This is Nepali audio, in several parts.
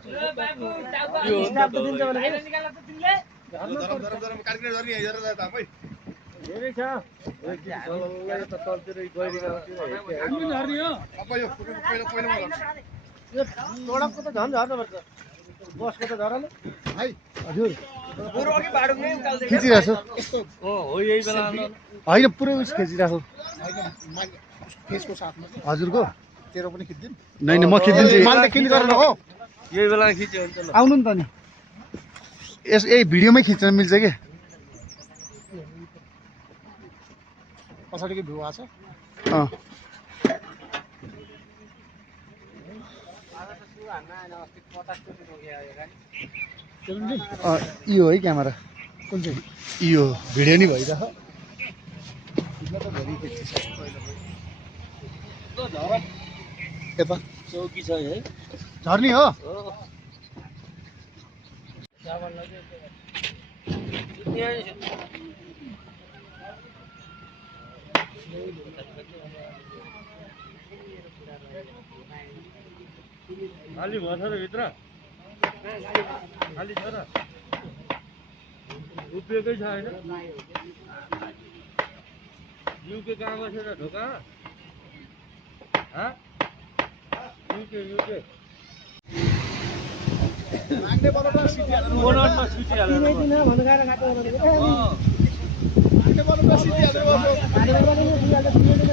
स्टाफ त दिन्छ भने धेरै छ त तलतिर गइरहेको यो सडकको त झन् झर्नु पर्छ बसको त झरले है हजुर पुरो अघि बाडो नै खिचिराछु हो यही बेला हैन पुरै उस खिचिराछु फेसको साथमा हजुरको तेरो पनि खिच्दिन नै म खिच्दिन्छु माल त किन गरेन हो यही बेला खिच्यो भने त आउनु नि त नि यस यही भिडियोमै खिच्न मिल्छ के पछाडिको भ्यू आछ यो है क्यामेरा कुन चाहिँ यो भिडियो नि भइरहेको यता चौकी छ है झर्नी हो खाली भन्छ र भित्र खाली छ र उभिएकै छ हैन युके कहाँ बसेर ढोका युके माग्ने बरोबर सिटी हालेर बोनटमा सिटी हालेर किन भन्नु गाह्रो खातो माग्ने बरोबर सिटी हालेर बस्यो हालेर पनि दिइहाल्छ दिएन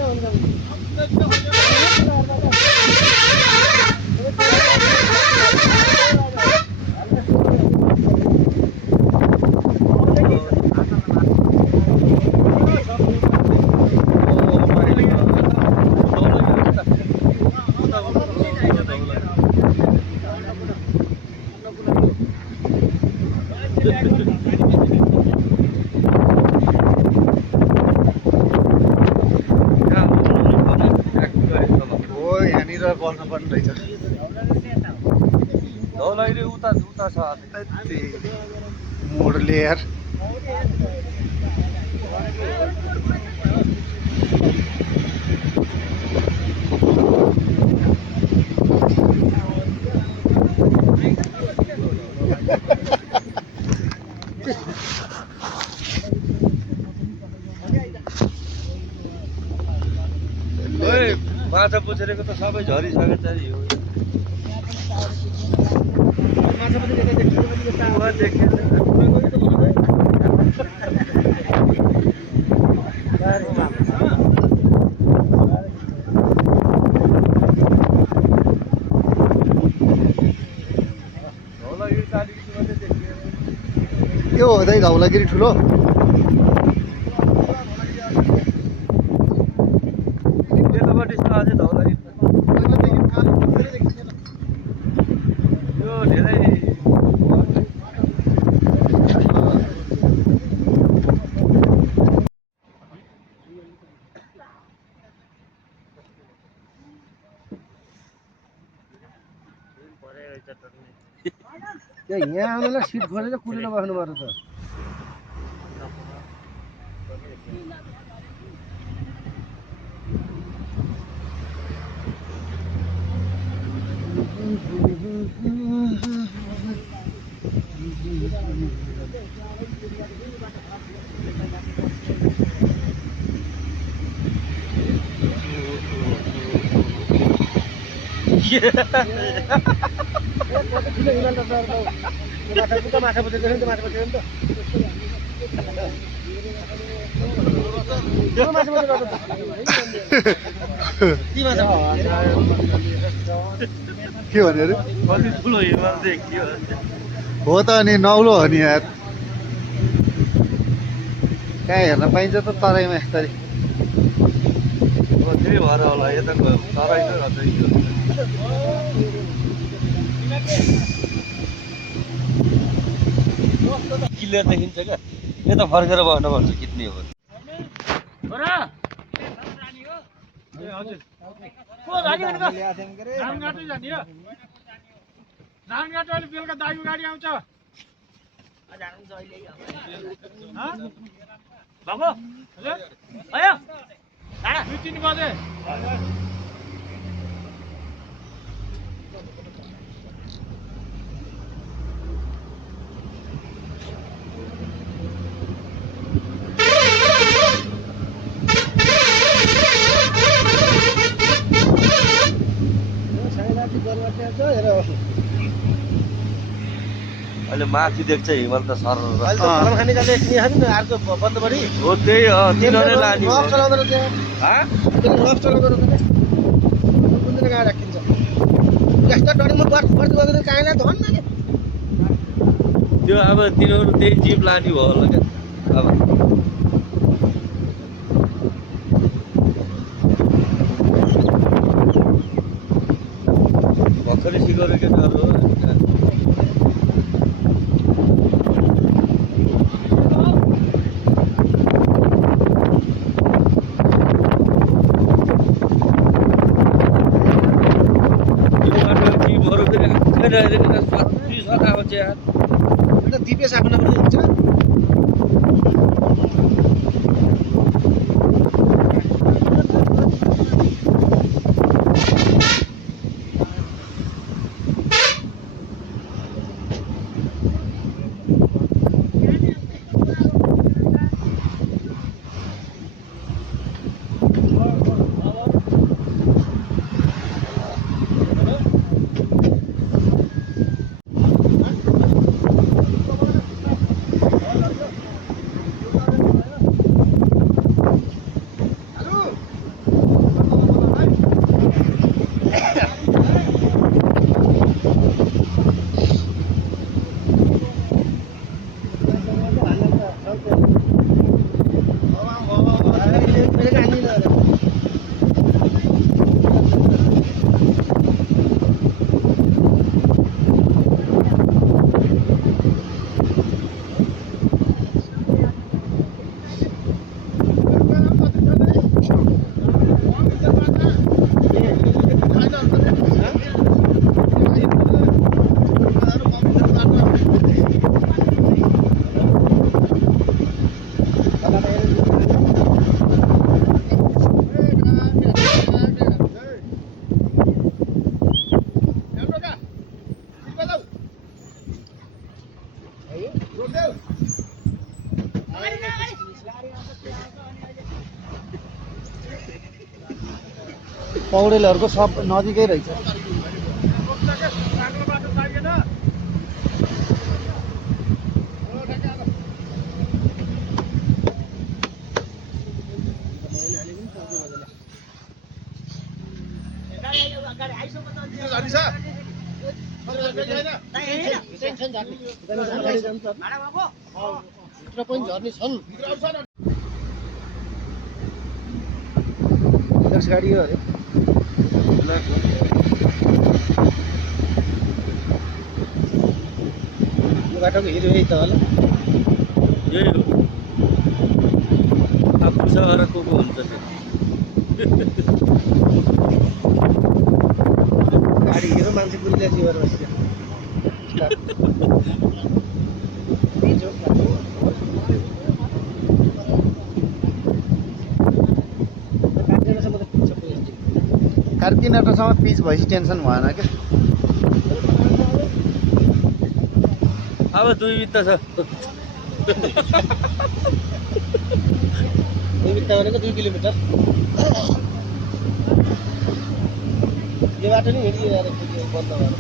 बस्नुपर्ने रहेछ धौलागिरी उता उता छ मोडले यार माछा पुछेको त सबै झरिसक्यो चाहिँ हो माछा पनि देखिन्छ यो हो दाइ धौलागिरी ठुलो यहाँ आउनुलाई सिट खोलेर कुरेर बस्नु पर्छ त माछा पुछेको नि त माछा पुछेको नि त के भन्यो अरे कति ठुलो हिमाल देखियो हो त अनि नौलो हो नि यार कहाँ हेर्न पाइन्छ त तराईमा यस्तरी त्यही भएर होला यता तराईमै गर्छ क्लियर देखिन्छ क्या यता फर्केर बस्नुपर्छ कित्ने हो बेलुका दाइको गाडी आउँछ बाबु 2-3 बजे अहिले माथि देख्छ हिमाल त सर अहिले त फलाम खाने जाने एकछिन खाने न अर्को बन्द बढी हो त्यही तिनीहरूले लाने हो रफ चलाउँदैन त्यहाँ त्यसले रफ चलाउँदैन त्यसले कुन दिन कहाँ राखिन्छ यस्तो डढीमा बर्थ गर्दैन काहीँलाई धन्न नि त्यो अब तिनीहरू त्यही जीव लाने हो होला क्या अब भर्खरै सिकेको डर हो एउटा दिपेश आफ्नो पनि हुन्छ पौडेलहरूको सब नजिकै रहेछ भित्र पनि झर्ने छन् गाडी हो अरे यो बाटोको हिरो यही त होला यही हो आफूसँग को हुन्छ त्यो गाडी हिरो मान्छे गुलिया जीवन बस्छ कार्तिनाटासम्म पिच भएपछि टेन्सन भएन क्या अब 2 बित्ता छ 2 बित्ता भनेको 2 किलोमिटर यो बाटो नि हिँडिरहेर बन्द भएर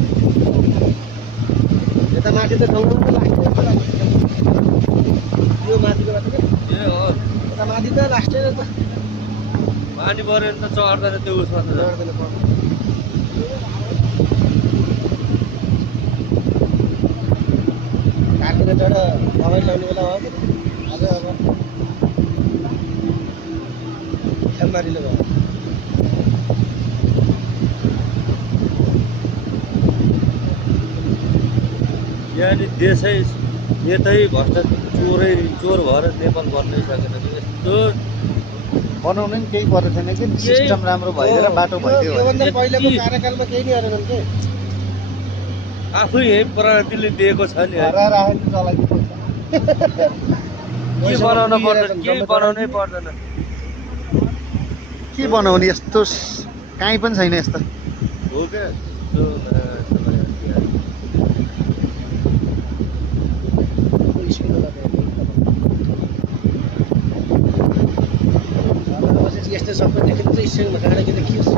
यता माथि त ठाउँमा यो माथिको बाटो क्या ए हो यता माथि त लास्टै त पानी पऱ्यो भने त चढ्दैन त्यो उसमा त चढ्दैन कार्तिनाबाट दबाई ल्याउने बेला हो आज अब खेलबारीले भयो यहाँनिर देशै यतै भ्रष्ट चोर भएर नेपाल बन्नै सकेन यस्तो बनाउनु नि केही परेको छैन कि सिस्टम राम्रो भइदिएर बाटो भइदियो योभन्दा पहिलाको कार्यकालमा केही नि गरेनन् के आफै यही प्रणालीले दिएको छ नि के बनाउन पर्दैन केही बनाउनै पर्दैन के बनाउने यस्तो काहीँ पनि छैन यस्तो हो क्या यस्तो सबै देखेर चाहिँ स्टेसनमा काँडा के देखियोस्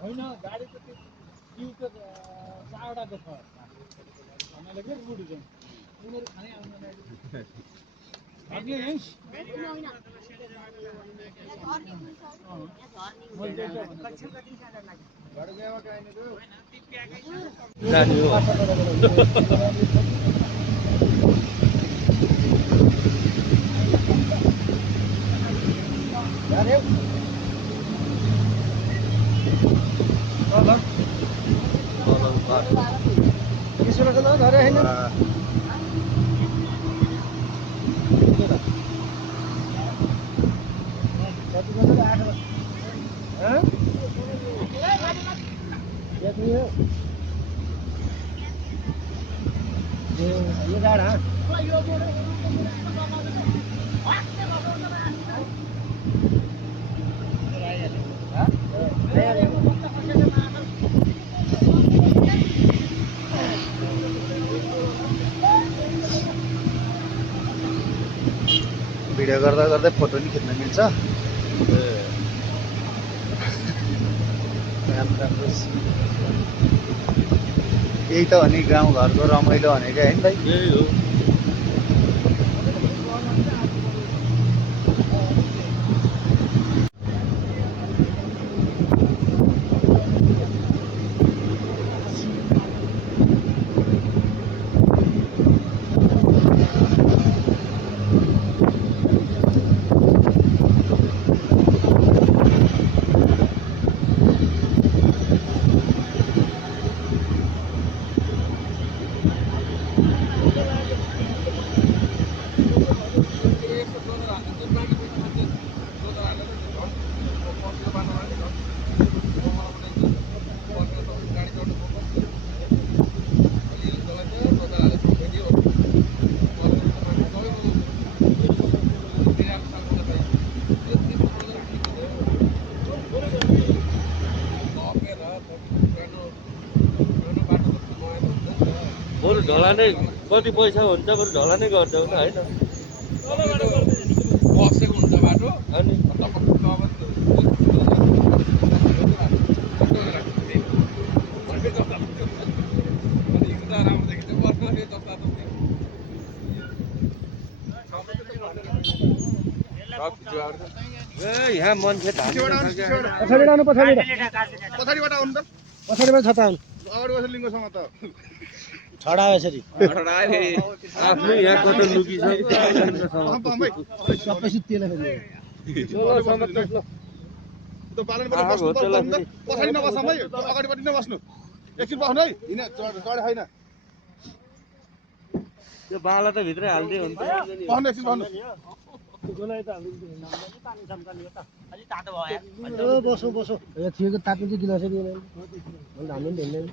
होइन गाडी त त्यो त चारवटाको छ खानाले के रुट छ उनीहरू खानै जाने हो ये गाडा भिडियो गर्दा गर्दै फोटो नि खिच्न मिल्छ यही त हो नि गाउँघरको रमाइलो भनेको होइन भाइ यही हो बरु ढला नै कति पैसा हुन्छ बरु ढला नै गर्छौ न होइन अनि यहाँ मान्छे पछाडि आउनु पछाडिबाट आउनु त पछाडिबाट छता आउनु अगाडि बसेर लिङ्गोसँग त छडा यसरी आफ्नो यहाँको त लुकी छ सबै सुत्तिएला फेरि पछाडि नबस्नु है अगाडिपट्टि नबस्नु एकछिन बस्नु है हिँड चढे छैन त्यो बाला त भित्रै हाल्दै हुन्छ बस्नु एकछिन बस्नु बसो बसो थिएको तात्नु चाहिँ गिलास हामी ढिल्दैन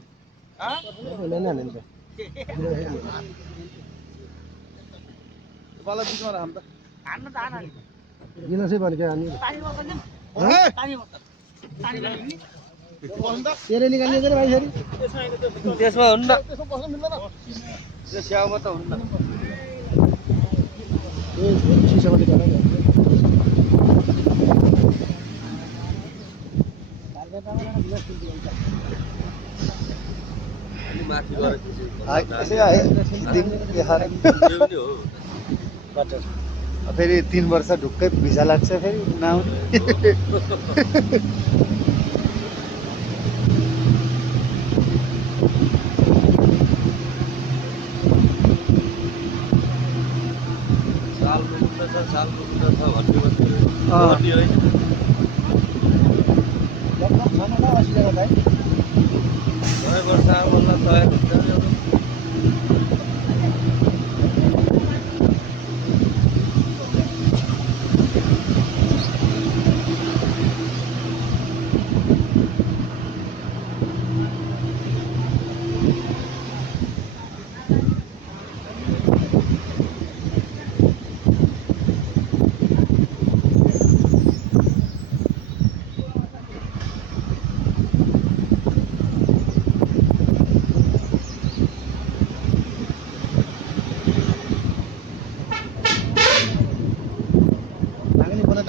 हालिन्छ गिलासै भनेको हामी तेरे निकाल्ने के भाइ फेरि त्यसमा हुन्न त्यो स्याउमा त हुन्न चिसोबाट गएर माथि गएर फेरि 3 वर्ष ढुक्कै भिजा लाग्छ फेरि नआउने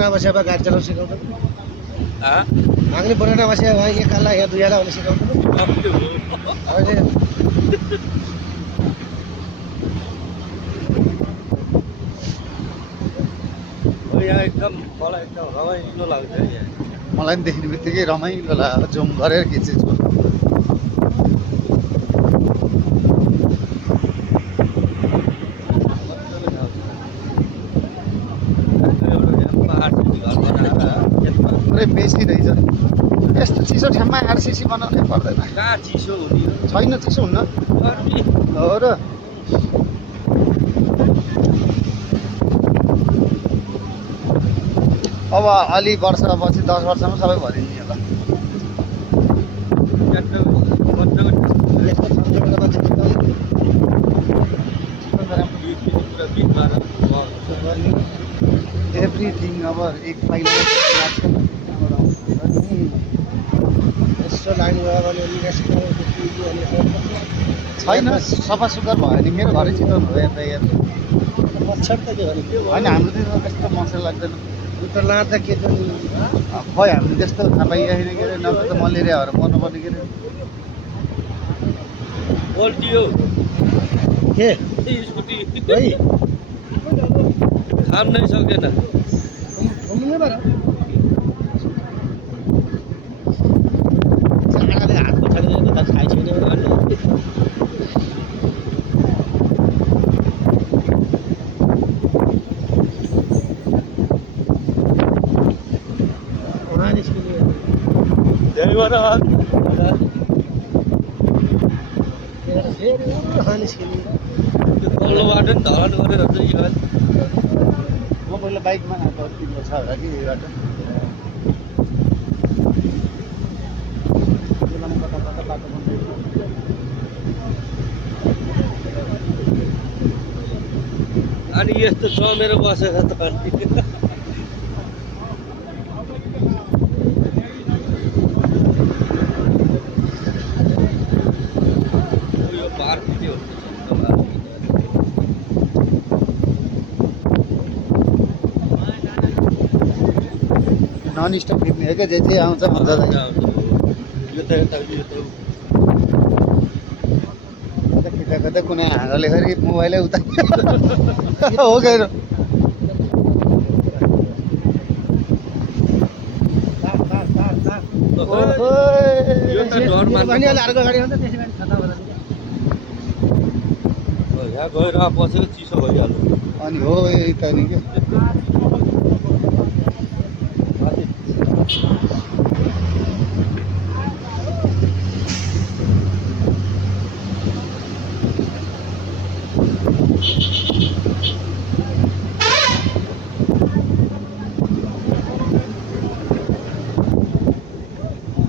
बनाटा बसेर गाडी चलाउन सिकाउँदैन हाँ? हामीले बनाटा बसेर भए एकला या दुईला भने सिकाउँदैन अहिले यहाँ एकदम मलाई एकदम रमाइलो लाग्छ यहाँ मलाई पनि देख्ने बित्तिकै रमाइलो लाग्यो जुम गरेर खिचेछु पुरै बेसी रहेछ यस्तो चिसो ठाउँमा आरसिसी बनाउनै पर्दैन कहाँ चिसो हुने हो? छैन चिसो हुन्न गर्मी। हो र अब अलि वर्षपछि 10 वर्षमा सबै भरिने होला यस्तो ठाउँबाट मान्छे एभ्रिथिङ अब एक पाइला लाग्छ यस्तो लाग्नु भयो भने यस्तो छैन सफा सुग्घर भयो नि मेरो घरै चिताउनु हो यता हेर्नु मच्छर त के भने होइन हाम्रोतिर त्यस्तो मच्छर लाग्दैन उता लाँदा के त खै हामीले त्यस्तो थाहा पाइरहेन के अरे नत्र त मलेरियाहरू मर्नुपर्ने के अरे पोल्टियो के स्कुटी है थाम्नै सकेन घुम्नु पऱ्यो चाँडाले हात पछाडि त खाइ छैन त्यहीबाट तल्लो बाटो नि धरान गरेर चाहिँ यो म पहिला बाइकमा आएको तिम्रो छ होला कि यो बाटो कता कता बाटो बन्दै अनि यस्तो जमेर बसेर त अनि यो पार्क के हो नन स्टप हिँड्ने हो क्या जे आउँछ मजा लाग्छ यो त खिच्दा खिच्दा कुनै हाँगाले फेरि मोबाइलै उता हो गएर यो त डर मान्नु अर्को गाडी आउँछ त्यसै गरी खतम होला यहाँ गएर बसेको चिसो भइहाल्यो अनि हो यही त नि क्या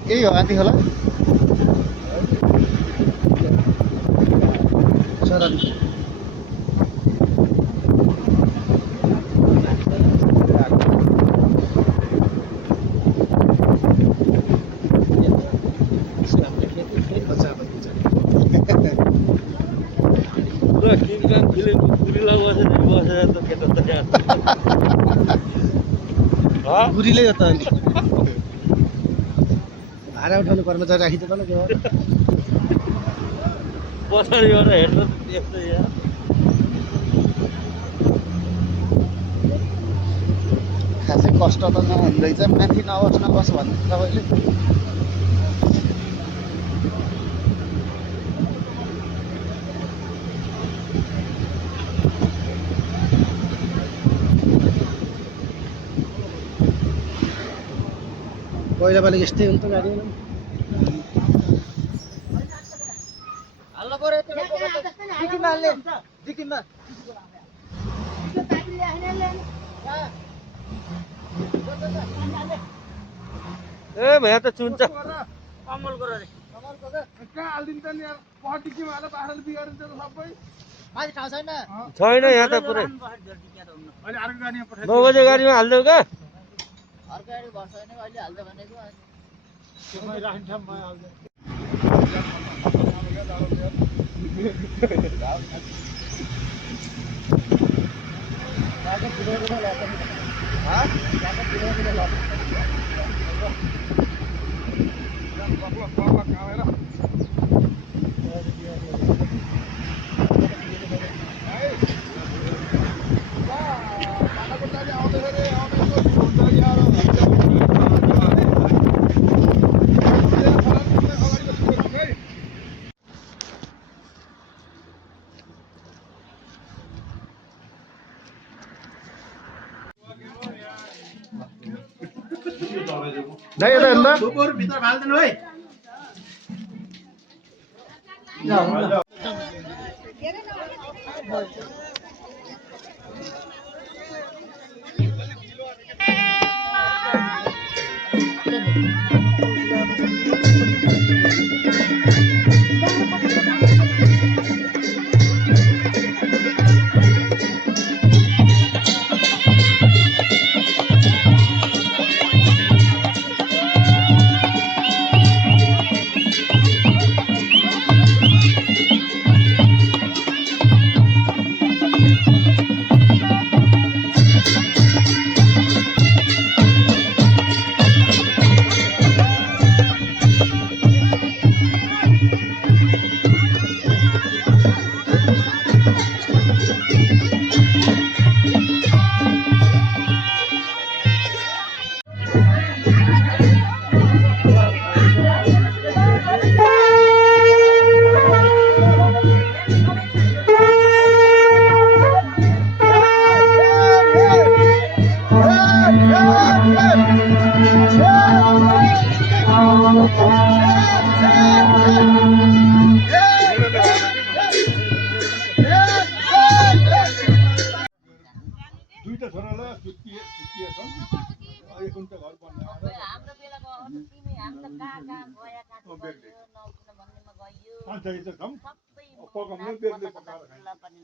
यही हो आँधी होला पुरा किनकान फिल्मको पुरीला बसेर त केटा त यहाँ गुरीले हो त अनि भाडा उठाउने कर्मचारी राखिन्छ त के हो पछाडिबाट हेर्नु यस्तो यहाँ खासै कष्ट त नहुँदैछ माथि नबस् नबस् भन्नु तपाईँले पहिला पालि यस्तै हुन्छ गाडी हाल्नु पर्यो डिक्कीमा हाल्ने डिक्कीमा ए भैया त चुन्छ कमलको रे कहाँ हालिदिन्छ नि यार पह डिक्कीमा हालेर बाह्रले बिगारिन्छ त सबै माथि ठाउँ छैन छैन यहाँ त पुरै अहिले अर्को गाडीमा पठाइ 9 बजे गाडीमा हालिदेऊ क्या अर्को गाडी भर्छ भने अहिले हाल्दै भनेको राख्ने ठाउँमा हाल्दै दाइ यता हेर्नु त भित्र फाल्दैन है दुईटा छोरालाई छुट्टिएछन् एक उनका घर बन्ने हाम्रो बेलाको तिमी हामी त कहाँ कहाँ गया काँचो गयो नौकिन भन्नेमा गयो खान्छ छौँ सबै पकाउने बेग्लै पकाएर खान्छ पनि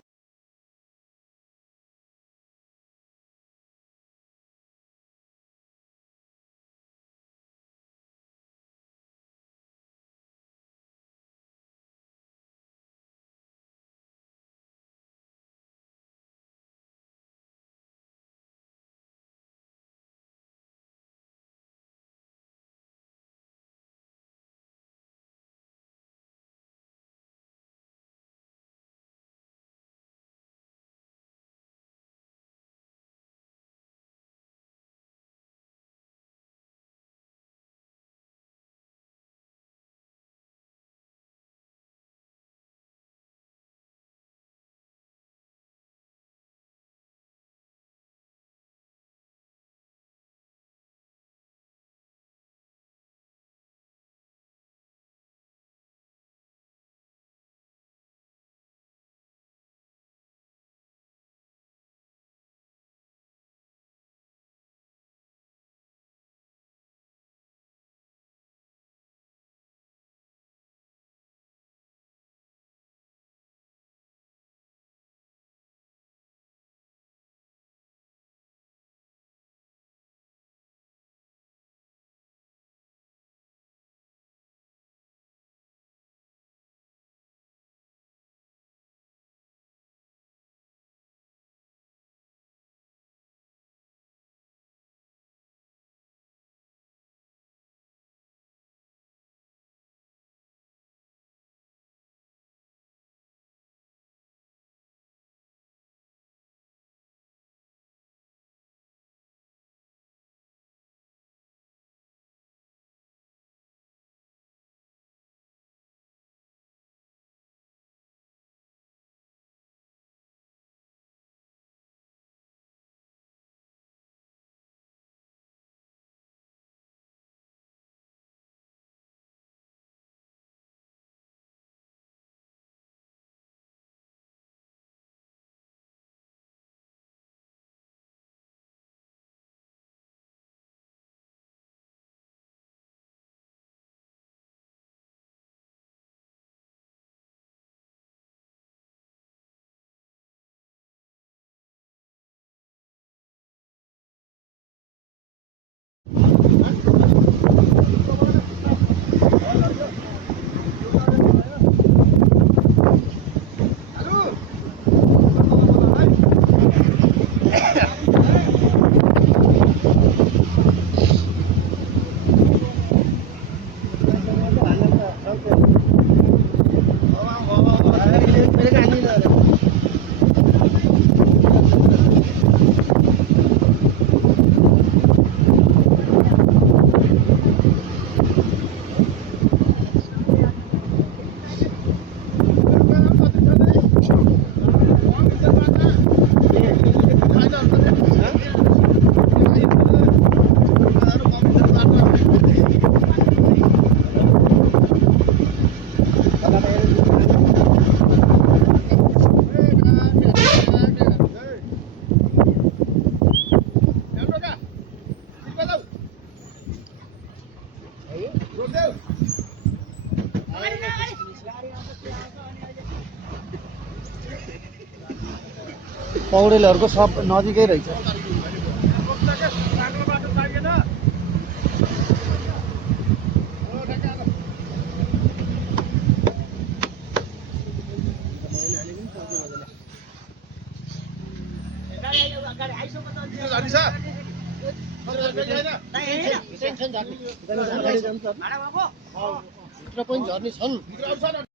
पौडेलहरूको सब नजिकै रहेछ। भित्र पनि झर्ने छन्।